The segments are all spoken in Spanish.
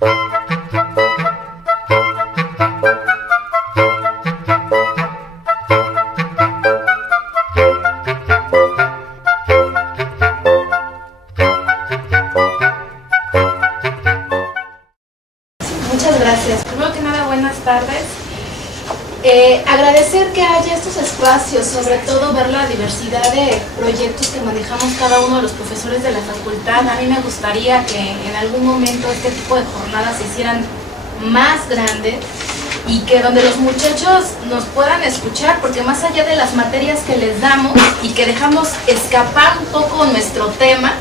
Muchas gracias. Primero que nada, buenas tardes. Agradecer que haya estos espacios, sobre todo ver la diversidad de proyectos que manejamos cada uno de los profesores de la facultad. A mí me gustaría que en algún momento este tipo de jornadas se hicieran más grandes y que donde los muchachos nos puedan escuchar, porque más allá de las materias que les damos y que dejamos escapar un poco nuestro tema,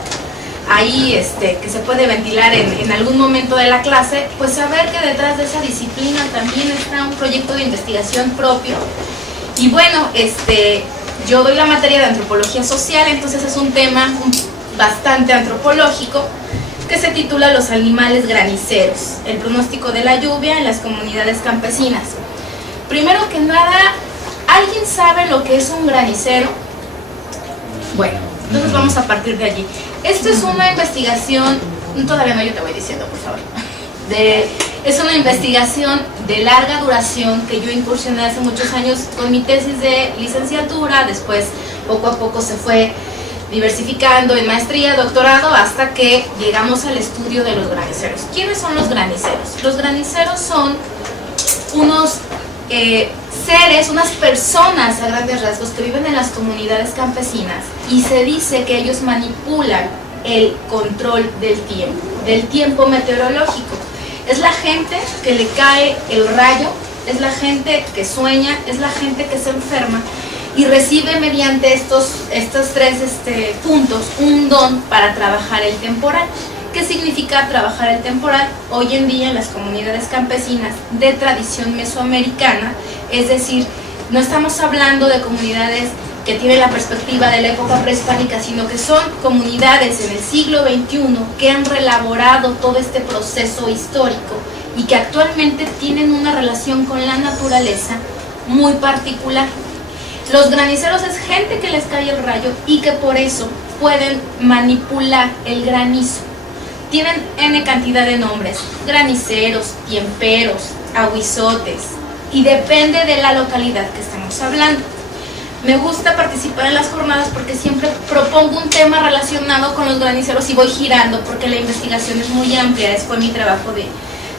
ahí que se puede ventilar en algún momento de la clase, pues saber que detrás de esa disciplina también está un proyecto de investigación propio. Y bueno, yo doy la materia de antropología social, entonces es un tema bastante antropológico que se titula Los animales graniceros, el pronóstico de la lluvia en las comunidades campesinas. Primero que nada, ¿alguien sabe lo que es un granicero? Bueno, entonces vamos a partir de allí. Esto es una investigación, todavía no, yo te voy diciendo, por favor. Es una investigación de larga duración que yo incursioné hace muchos años con mi tesis de licenciatura, después poco a poco se fue diversificando en maestría, doctorado, hasta que llegamos al estudio de los graniceros. ¿Quiénes son los graniceros? Los graniceros son unos seres, unas personas a grandes rasgos que viven en las comunidades campesinas y se dice que ellos manipulan el control del tiempo meteorológico. Es la gente que le cae el rayo, es la gente que sueña, es la gente que se enferma y recibe mediante estos tres puntos un don para trabajar el temporal. ¿Qué significa trabajar el temporal? Hoy en día en las comunidades campesinas de tradición mesoamericana, es decir, no estamos hablando de comunidades que tienen la perspectiva de la época prehispánica, sino que son comunidades en el siglo XXI que han reelaborado todo este proceso histórico y que actualmente tienen una relación con la naturaleza muy particular. Los graniceros es gente que les cae el rayo y que por eso pueden manipular el granizo. Tienen N cantidad de nombres: graniceros, tiemperos, aguizotes, y depende de la localidad que estamos hablando. Me gusta participar en las jornadas porque siempre propongo un tema relacionado con los graniceros y voy girando porque la investigación es muy amplia. Ese fue mi trabajo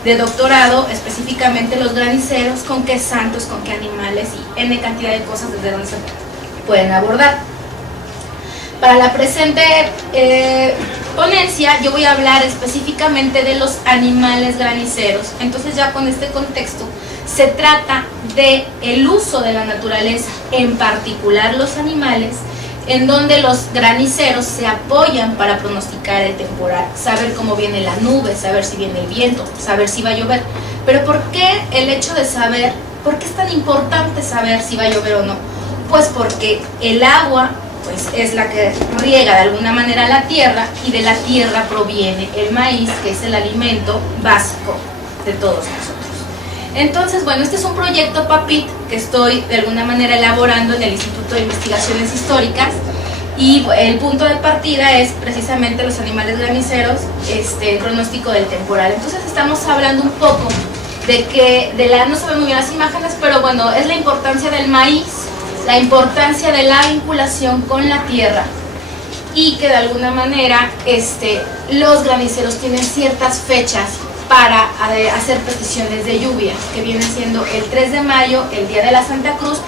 de doctorado, específicamente los graniceros, con qué santos, con qué animales y N cantidad de cosas desde donde se pueden abordar. Para la presente ponencia yo voy a hablar específicamente de los animales graniceros. Entonces ya con este contexto se trata de el uso de la naturaleza, en particular los animales, en donde los graniceros se apoyan para pronosticar el temporal, saber cómo viene la nube, saber si viene el viento, saber si va a llover. Pero ¿por qué el hecho de saber? ¿Por qué es tan importante saber si va a llover o no? Pues porque el agua pues es la que riega de alguna manera la tierra y de la tierra proviene el maíz, que es el alimento básico de todos nosotros. Entonces, bueno, este es un proyecto PAPIT que estoy de alguna manera elaborando en el Instituto de Investigaciones Históricas y el punto de partida es precisamente los animales graniceros, el pronóstico del temporal. Entonces estamos hablando un poco no se ven muy bien las imágenes, pero bueno, es la importancia del maíz, la importancia de la vinculación con la tierra y que de alguna manera los graniceros tienen ciertas fechas para hacer peticiones de lluvia, que viene siendo el 3 de mayo, el Día de la Santa Cruz,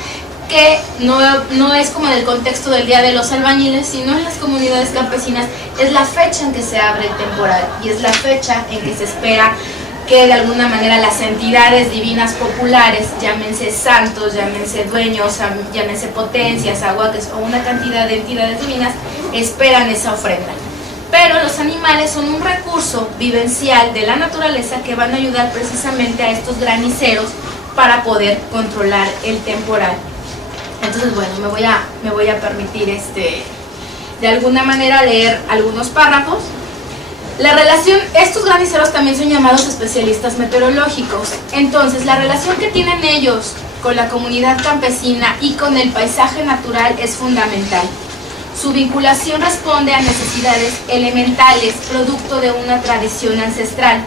que no es como en el contexto del Día de los Albañiles, sino en las comunidades campesinas es la fecha en que se abre el temporal y es la fecha en que se espera que de alguna manera las entidades divinas populares, llámense santos, llámense dueños, llámense potencias, aguaques o una cantidad de entidades divinas, esperan esa ofrenda. Pero los animales son un recurso vivencial de la naturaleza que van a ayudar precisamente a estos graniceros para poder controlar el temporal. Entonces, bueno, me voy a permitir de alguna manera leer algunos párrafos. La relación, estos graniceros también son llamados especialistas meteorológicos. Entonces, la relación que tienen ellos con la comunidad campesina y con el paisaje natural es fundamental. Su vinculación responde a necesidades elementales, producto de una tradición ancestral.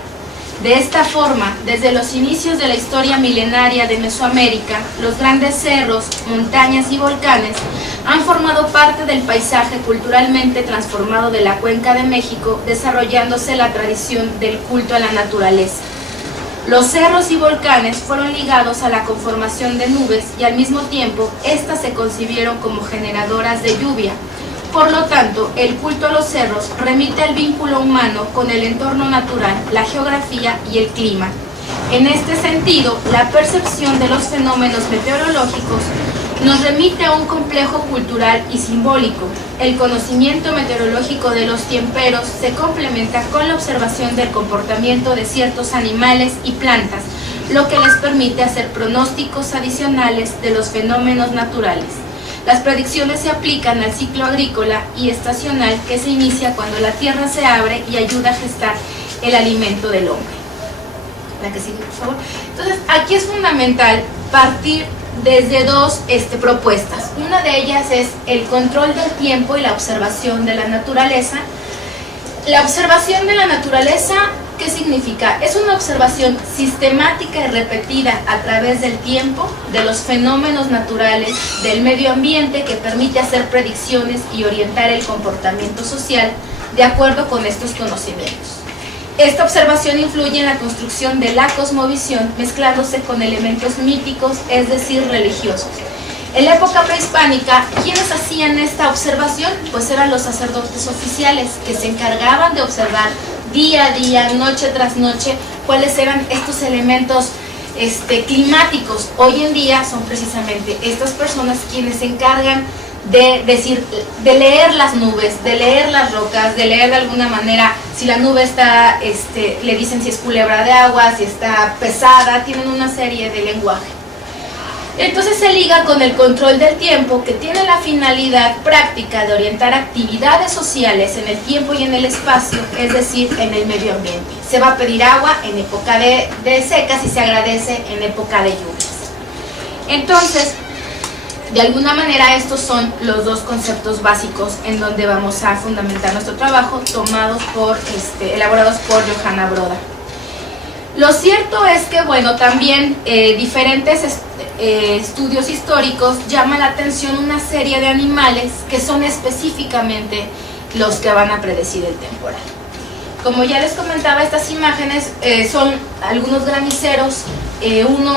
De esta forma, desde los inicios de la historia milenaria de Mesoamérica, los grandes cerros, montañas y volcanes han formado parte del paisaje culturalmente transformado de la Cuenca de México, desarrollándose la tradición del culto a la naturaleza. Los cerros y volcanes fueron ligados a la conformación de nubes y al mismo tiempo éstas se concibieron como generadoras de lluvia. Por lo tanto, el culto a los cerros remite al vínculo humano con el entorno natural, la geografía y el clima. En este sentido, la percepción de los fenómenos meteorológicos nos remite a un complejo cultural y simbólico. El conocimiento meteorológico de los tiemperos se complementa con la observación del comportamiento de ciertos animales y plantas, lo que les permite hacer pronósticos adicionales de los fenómenos naturales. Las predicciones se aplican al ciclo agrícola y estacional que se inicia cuando la tierra se abre y ayuda a gestar el alimento del hombre. La que sigue, por favor. Entonces, aquí es fundamental partir desde dos propuestas. Una de ellas es el control del tiempo y la observación de la naturaleza. La observación de la naturaleza, ¿qué significa? Es una observación sistemática y repetida a través del tiempo de los fenómenos naturales, del medio ambiente, que permite hacer predicciones y orientar el comportamiento social de acuerdo con estos conocimientos. Esta observación influye en la construcción de la cosmovisión, mezclándose con elementos míticos, es decir, religiosos. En la época prehispánica, ¿quiénes hacían esta observación? Pues eran los sacerdotes oficiales, que se encargaban de observar día a día, noche tras noche, cuáles eran estos elementos climáticos. Hoy en día son precisamente estas personas quienes se encargan de leer las nubes, de leer las rocas, de leer de alguna manera si la nube está, le dicen si es culebra de agua, si está pesada, tienen una serie de lenguaje. Entonces se liga con el control del tiempo, que tiene la finalidad práctica de orientar actividades sociales en el tiempo y en el espacio, es decir, en el medio ambiente. Se va a pedir agua en época de secas y se agradece en época de lluvias. Entonces, de alguna manera estos son los dos conceptos básicos en donde vamos a fundamentar nuestro trabajo, elaborados por Johanna Broda. Lo cierto es que, bueno, también diferentes estudios históricos llaman la atención una serie de animales que son específicamente los que van a predecir el temporal. Como ya les comentaba, estas imágenes son algunos graniceros.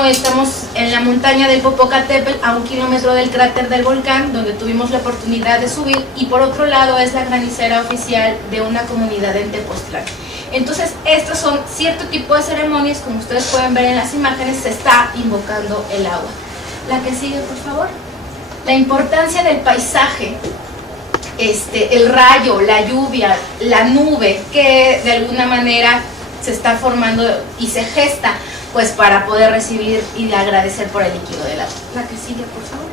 Estamos en la montaña del Popocatépetl, a 1 kilómetro del cráter del volcán, donde tuvimos la oportunidad de subir, y por otro lado es la granicera oficial de una comunidad en Tepoztlán. Entonces, estos son cierto tipo de ceremonias, como ustedes pueden ver en las imágenes, se está invocando el agua. La que sigue, por favor. La importancia del paisaje, el rayo, la lluvia, la nube, que de alguna manera se está formando y se gesta, pues para poder recibir y agradecer por el líquido del agua. La que sigue, por favor.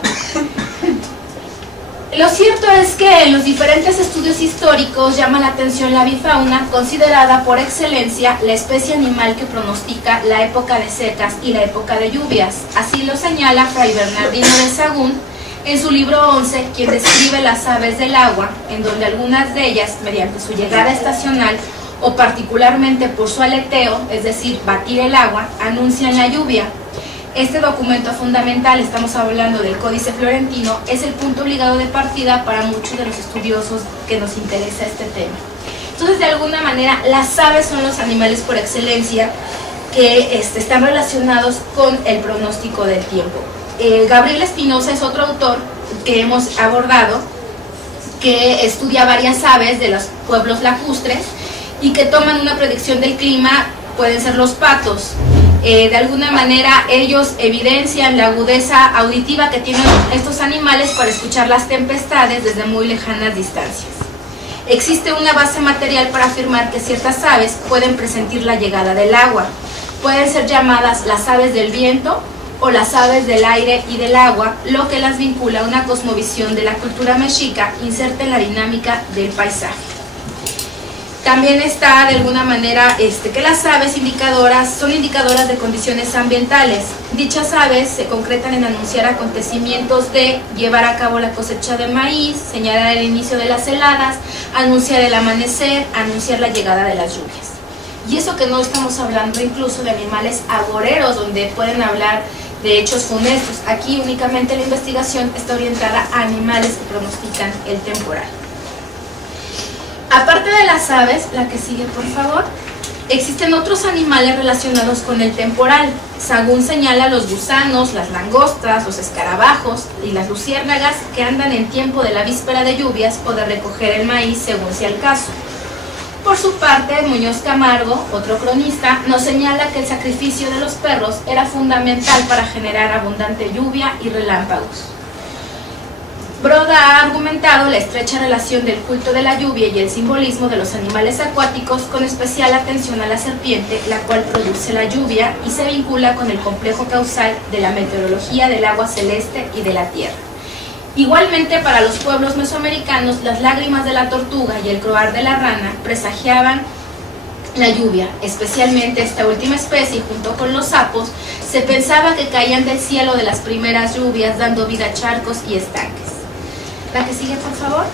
Lo cierto es que en los diferentes estudios históricos llama la atención la avifauna, considerada por excelencia la especie animal que pronostica la época de secas y la época de lluvias. Así lo señala Fray Bernardino de Sahagún en su libro 11, quien describe las aves del agua, en donde algunas de ellas, mediante su llegada estacional o particularmente por su aleteo, es decir, batir el agua, anuncian la lluvia. Este documento fundamental, estamos hablando del Códice Florentino, es el punto obligado de partida para muchos de los estudiosos que nos interesa este tema. Entonces, de alguna manera, las aves son los animales por excelencia que están relacionados con el pronóstico del tiempo. Gabriel Espinosa es otro autor que hemos abordado, que estudia varias aves de los pueblos lacustres y que toman una predicción del clima. Pueden ser los patos. De alguna manera ellos evidencian la agudeza auditiva que tienen estos animales para escuchar las tempestades desde muy lejanas distancias. Existe una base material para afirmar que ciertas aves pueden presentir la llegada del agua. Pueden ser llamadas las aves del viento o las aves del aire y del agua, lo que las vincula a una cosmovisión de la cultura mexica inserta en la dinámica del paisaje. También está de alguna manera que las aves son indicadoras de condiciones ambientales. Dichas aves se concretan en anunciar acontecimientos de llevar a cabo la cosecha de maíz, señalar el inicio de las heladas, anunciar el amanecer, anunciar la llegada de las lluvias. Y eso que no estamos hablando incluso de animales agoreros, donde pueden hablar de hechos funestos. Aquí únicamente la investigación está orientada a animales que pronostican el temporal. Aparte de las aves, la que sigue por favor, existen otros animales relacionados con el temporal. Sagún señala los gusanos, las langostas, los escarabajos y las luciérnagas que andan en tiempo de la víspera de lluvias o de recoger el maíz según sea el caso. Por su parte, Muñoz Camargo, otro cronista, nos señala que el sacrificio de los perros era fundamental para generar abundante lluvia y relámpagos. Broda ha argumentado la estrecha relación del culto de la lluvia y el simbolismo de los animales acuáticos, con especial atención a la serpiente, la cual produce la lluvia y se vincula con el complejo causal de la meteorología del agua celeste y de la tierra. Igualmente, para los pueblos mesoamericanos, las lágrimas de la tortuga y el croar de la rana presagiaban la lluvia. Especialmente esta última especie, junto con los sapos, se pensaba que caían del cielo de las primeras lluvias, dando vida a charcos y estanques. La que sigue, por favor.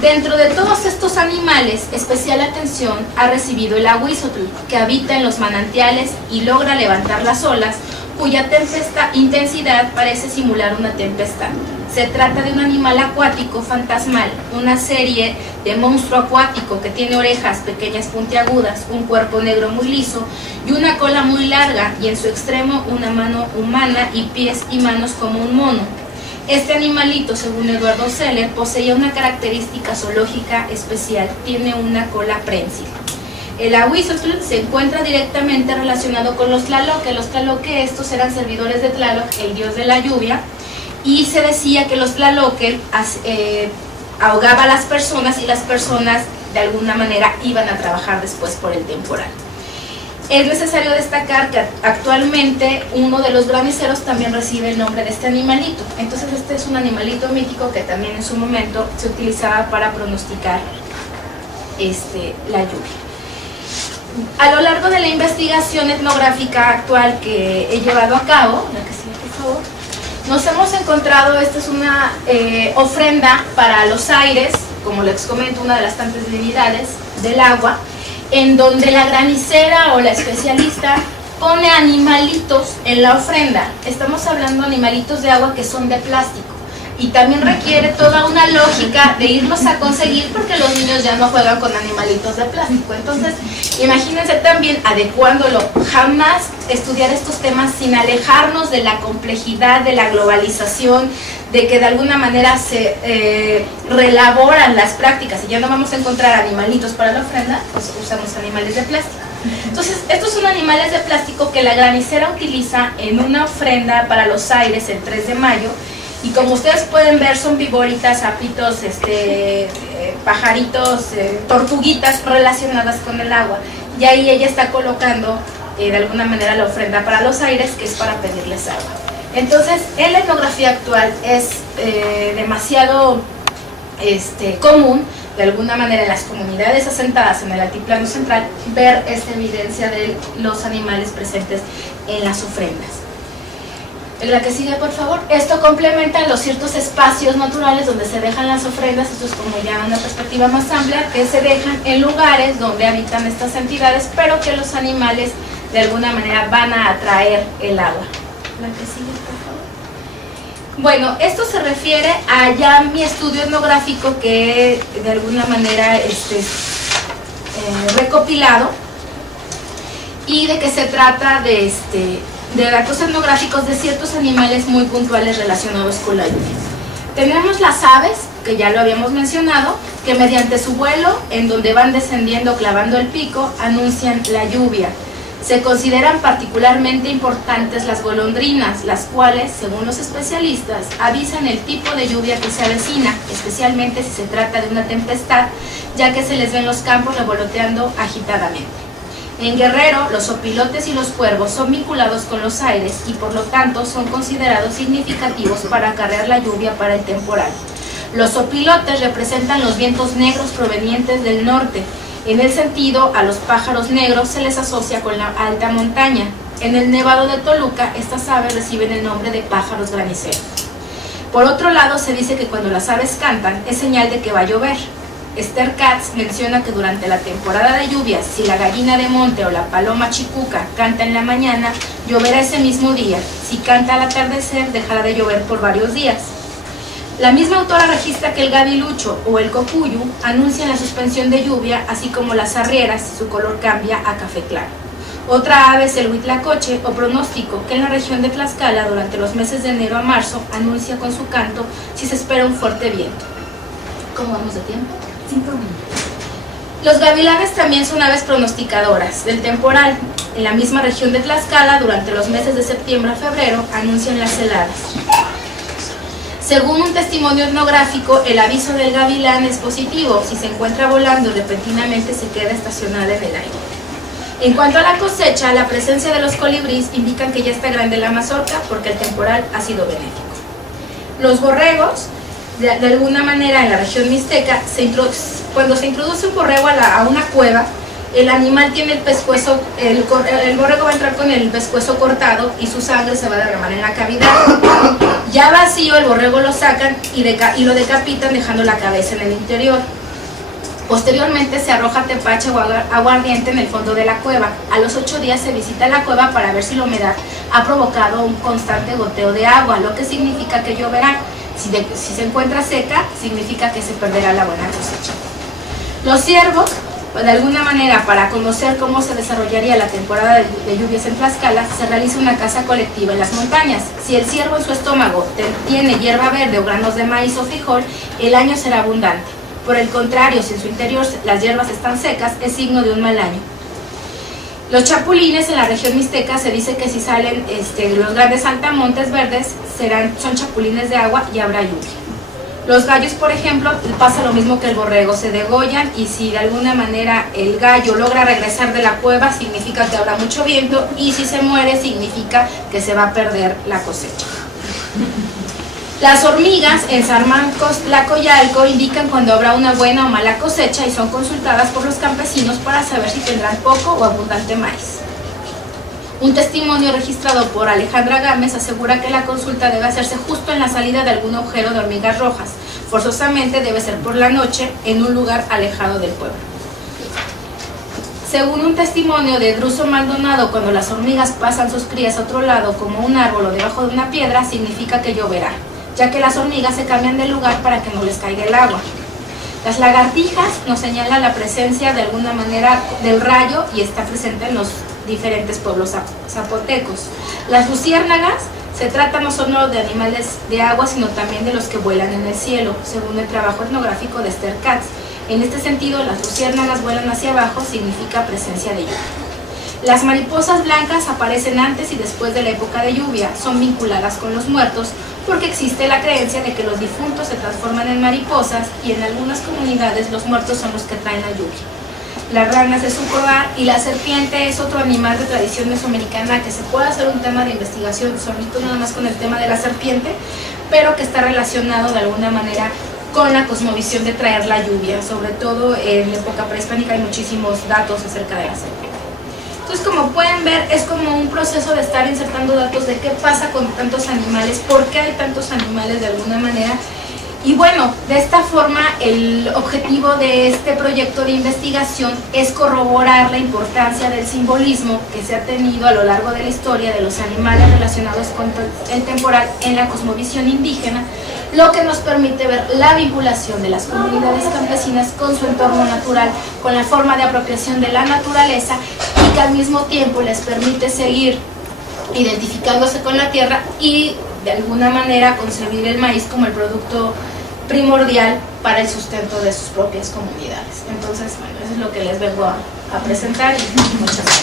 Dentro de todos estos animales, especial atención ha recibido el ahuizotl, que habita en los manantiales y logra levantar las olas, cuya intensidad parece simular una tempestad. Se trata de un animal acuático fantasmal, una serie de monstruo acuático que tiene orejas pequeñas puntiagudas, un cuerpo negro muy liso y una cola muy larga, y en su extremo una mano humana y pies y manos como un mono. Este animalito, según Eduardo Seller, poseía una característica zoológica especial: tiene una cola prensil. El ahuizotl se encuentra directamente relacionado con los tlaloque. Los tlaloque, estos eran servidores de Tlaloc, el dios de la lluvia, y se decía que los tlaloque ahogaba a las personas, y las personas de alguna manera iban a trabajar después por el temporal. Es necesario destacar que actualmente uno de los graniceros también recibe el nombre de este animalito. Entonces este es un animalito mítico que también en su momento se utilizaba para pronosticar la lluvia. A lo largo de la investigación etnográfica actual que he llevado a cabo, la que sigue por favor, nos hemos encontrado, esta es una ofrenda para los aires, como les comento, una de las tantas divinidades del agua, en donde la granicera o la especialista pone animalitos en la ofrenda. Estamos hablando de animalitos de agua que son de plástico, y también requiere toda una lógica de irlos a conseguir, porque los niños ya no juegan con animalitos de plástico. Entonces, imagínense también adecuándolo. Jamás estudiar estos temas sin alejarnos de la complejidad, de la globalización, de que de alguna manera se reelaboran las prácticas, y ya no vamos a encontrar animalitos para la ofrenda, pues usamos animales de plástico. Entonces, estos son animales de plástico que la granicera utiliza en una ofrenda para los aires el 3 de mayo, y como ustedes pueden ver, son viboritas, sapitos, pajaritos, tortuguitas relacionadas con el agua, y ahí ella está colocando de alguna manera la ofrenda para los aires, que es para pedirles agua. Entonces, en la etnografía actual es demasiado común, de alguna manera, en las comunidades asentadas en el altiplano central, ver esta evidencia de los animales presentes en las ofrendas. La que sigue, por favor. Esto complementa los ciertos espacios naturales donde se dejan las ofrendas. Esto es como ya una perspectiva más amplia, que se dejan en lugares donde habitan estas entidades, pero que los animales de alguna manera van a atraer el agua. La que sigue, por favor. Bueno, esto se refiere a ya mi estudio etnográfico que de alguna manera recopilado, y de que se trata de datos etnográficos de ciertos animales muy puntuales relacionados con la lluvia. Tenemos las aves, que ya lo habíamos mencionado, que mediante su vuelo, en donde van descendiendo clavando el pico, anuncian la lluvia. Se consideran particularmente importantes las golondrinas, las cuales, según los especialistas, avisan el tipo de lluvia que se avecina, especialmente si se trata de una tempestad, ya que se les ven los campos revoloteando agitadamente. En Guerrero, los opilotes y los cuervos son vinculados con los aires y por lo tanto son considerados significativos para acarrear la lluvia para el temporal. Los opilotes representan los vientos negros provenientes del norte. En el sentido, a los pájaros negros se les asocia con la alta montaña. En el Nevado de Toluca, estas aves reciben el nombre de pájaros graniceros. Por otro lado, se dice que cuando las aves cantan es señal de que va a llover. Esther Katz menciona que durante la temporada de lluvias, si la gallina de monte o la paloma chicuca canta en la mañana, lloverá ese mismo día. Si canta al atardecer, dejará de llover por varios días. La misma autora registra que el gavilucho o el cocuyu anuncian la suspensión de lluvia, así como las arrieras, si su color cambia a café claro. Otra ave es el huitlacoche o pronóstico, que en la región de Tlaxcala durante los meses de enero a marzo anuncia con su canto si se espera un fuerte viento. ¿Cómo vamos de tiempo? 5 minutos. Los gavilanes también son aves pronosticadoras del temporal. En la misma región de Tlaxcala, durante los meses de septiembre a febrero, anuncian las heladas. Según un testimonio etnográfico, el aviso del gavilán es positivo. Si se encuentra volando, repentinamente se queda estacionada en el aire. En cuanto a la cosecha, la presencia de los colibríes indican que ya está grande la mazorca porque el temporal ha sido benéfico. Los borregos, de alguna manera en la región mixteca, cuando se introduce un borrego a una cueva, el animal tiene el pescuezo, el borrego va a entrar con el pescuezo cortado y su sangre se va a derramar en la cavidad. Ya vacío, el borrego lo sacan y lo decapitan dejando la cabeza en el interior. Posteriormente se arroja tepache o aguardiente en el fondo de la cueva. A los 8 días se visita la cueva para ver si la humedad ha provocado un constante goteo de agua, lo que significa que lloverá. Si se encuentra seca, significa que se perderá la buena cosecha. Los ciervos, de alguna manera, para conocer cómo se desarrollaría la temporada de lluvias en Tlaxcala, se realiza una caza colectiva en las montañas. Si el ciervo en su estómago tiene hierba verde o granos de maíz o frijol, el año será abundante. Por el contrario, si en su interior las hierbas están secas, es signo de un mal año. Los chapulines en la región mixteca se dice que si salen los grandes saltamontes verdes, son chapulines de agua y habrá lluvia. Los gallos, por ejemplo, pasa lo mismo que el borrego, se degollan y si de alguna manera el gallo logra regresar de la cueva, significa que habrá mucho viento, y si se muere, significa que se va a perder la cosecha. Las hormigas en Sarmancos, Tlacoyalco, indican cuando habrá una buena o mala cosecha y son consultadas por los campesinos para saber si tendrán poco o abundante maíz. Un testimonio registrado por Alejandra Gámez asegura que la consulta debe hacerse justo en la salida de algún agujero de hormigas rojas. Forzosamente debe ser por la noche en un lugar alejado del pueblo. Según un testimonio de Druso Maldonado, cuando las hormigas pasan sus crías a otro lado, como un árbol o debajo de una piedra, significa que lloverá, ya que las hormigas se cambian de lugar para que no les caiga el agua. Las lagartijas nos señalan la presencia de alguna manera del rayo y está presente en los diferentes pueblos zapotecos. Las luciérnagas se trata no solo de animales de agua, sino también de los que vuelan en el cielo, según el trabajo etnográfico de Esther Katz. En este sentido, las luciérnagas vuelan hacia abajo, significa presencia de lluvia. Las mariposas blancas aparecen antes y después de la época de lluvia, son vinculadas con los muertos, porque existe la creencia de que los difuntos se transforman en mariposas y en algunas comunidades los muertos son los que traen la lluvia. Las ranas es un cobar y la serpiente es otro animal de tradición mesoamericana que se puede hacer un tema de investigación, solito nada más con el tema de la serpiente, pero que está relacionado de alguna manera con la cosmovisión de traer la lluvia. Sobre todo en la época prehispánica hay muchísimos datos acerca de la serpiente. Entonces, como pueden ver, es como un proceso de estar insertando datos de qué pasa con tantos animales, por qué hay tantos animales de alguna manera. Y bueno, de esta forma el objetivo de este proyecto de investigación es corroborar la importancia del simbolismo que se ha tenido a lo largo de la historia de los animales relacionados con el temporal en la cosmovisión indígena, lo que nos permite ver la vinculación de las comunidades campesinas con su entorno natural, con la forma de apropiación de la naturaleza, y que al mismo tiempo les permite seguir identificándose con la tierra y de alguna manera concebir el maíz como el producto primordial para el sustento de sus propias comunidades. Entonces, bueno, eso es lo que les vengo a presentar y muchas gracias.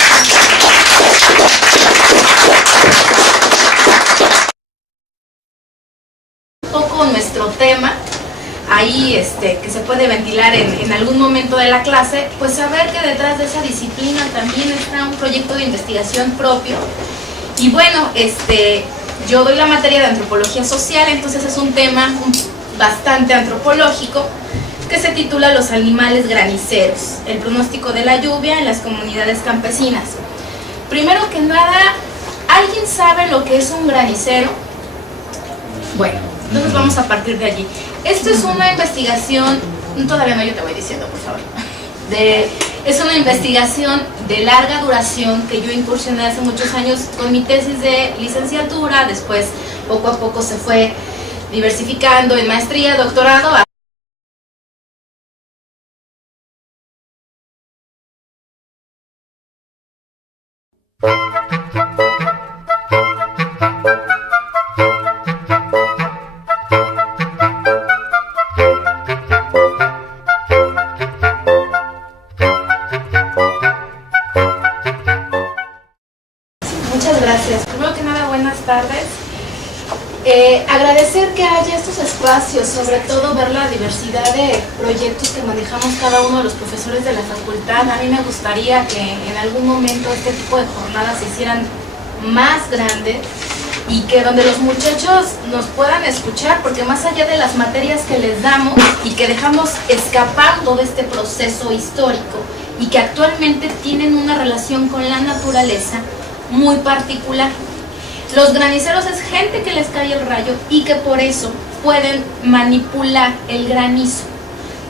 Un poco nuestro tema, ahí que se puede ventilar en algún momento de la clase, pues saber que detrás de esa disciplina también está un proyecto de investigación propio. Y bueno, yo doy la materia de antropología social, entonces es un tema bastante antropológico que se titula Los animales graniceros, el pronóstico de la lluvia en las comunidades campesinas. Primero que nada, ¿alguien sabe lo que es un granicero? Bueno, entonces vamos a partir de allí. Esto es una investigación Todavía no, yo te voy diciendo, por favor. Es una investigación de larga duración que yo incursioné hace muchos años con mi tesis de licenciatura, después poco a poco se fue diversificando en maestría, doctorado. Muchas gracias. Primero que nada, buenas tardes. Agradecer que haya estos espacios, sobre todo ver la diversidad de proyectos que manejamos cada uno de los profesores de la facultad. A mí me gustaría que en algún momento este tipo de jornadas se hicieran más grandes y que donde los muchachos nos puedan escuchar, porque más allá de las materias que les damos y que dejamos escapando de este proceso histórico y que actualmente tienen una relación con la naturaleza muy particular. Los graniceros es gente que les cae el rayo y que por eso pueden manipular el granizo.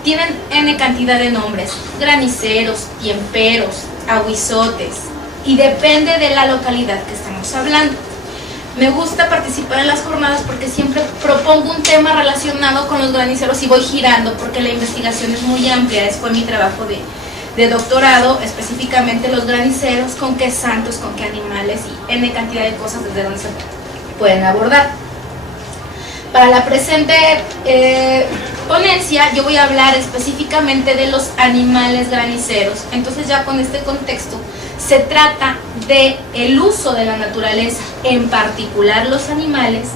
Tienen N cantidad de nombres: graniceros, tiemperos, aguizotes, y depende de la localidad que estamos hablando. Me gusta participar en las jornadas porque siempre propongo un tema relacionado con los graniceros y voy girando porque la investigación es muy amplia. Ese fue mi trabajo de doctorado, específicamente los graniceros, con qué santos, con qué animales y N cantidad de cosas desde donde se pueden abordar. Para la presente ponencia yo voy a hablar específicamente de los animales graniceros. Entonces ya con este contexto se trata de el uso de la naturaleza, en particular los animales,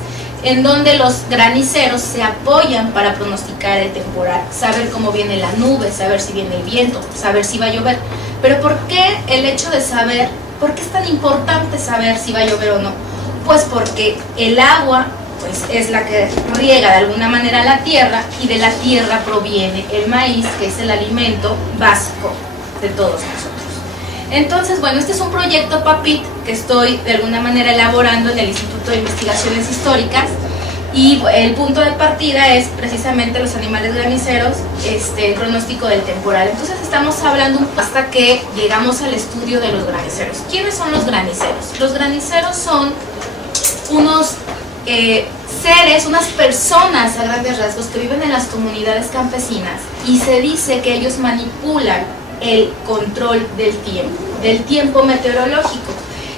en donde los graniceros se apoyan para pronosticar el temporal, saber cómo viene la nube, saber si viene el viento, saber si va a llover. Pero ¿por qué el hecho de saber, por qué es tan importante saber si va a llover o no? Pues porque el agua pues, es la que riega de alguna manera la tierra, y de la tierra proviene el maíz, que es el alimento básico de todos nosotros. Entonces, bueno, este es un proyecto PAPIT que estoy de alguna manera elaborando en el Instituto de Investigaciones Históricas, y el punto de partida es precisamente los animales graniceros, el pronóstico del temporal. Entonces estamos hablando hasta que llegamos al estudio de los graniceros. ¿Quiénes son los graniceros? Los graniceros son unos seres, unas personas a grandes rasgos que viven en las comunidades campesinas, y se dice que ellos manipulan el control del tiempo meteorológico.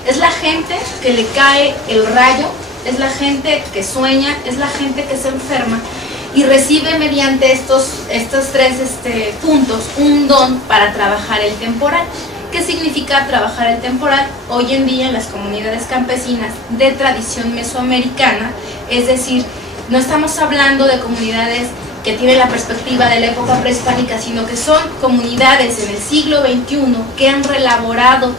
Es la gente que le cae el rayo, es la gente que sueña, es la gente que se enferma y recibe mediante estos tres puntos un don para trabajar el temporal. ¿Qué significa trabajar el temporal? Hoy en día en las comunidades campesinas de tradición mesoamericana, es decir, no estamos hablando de comunidades que tienen la perspectiva de la época prehispánica, sino que son comunidades en el siglo XXI que han reelaborado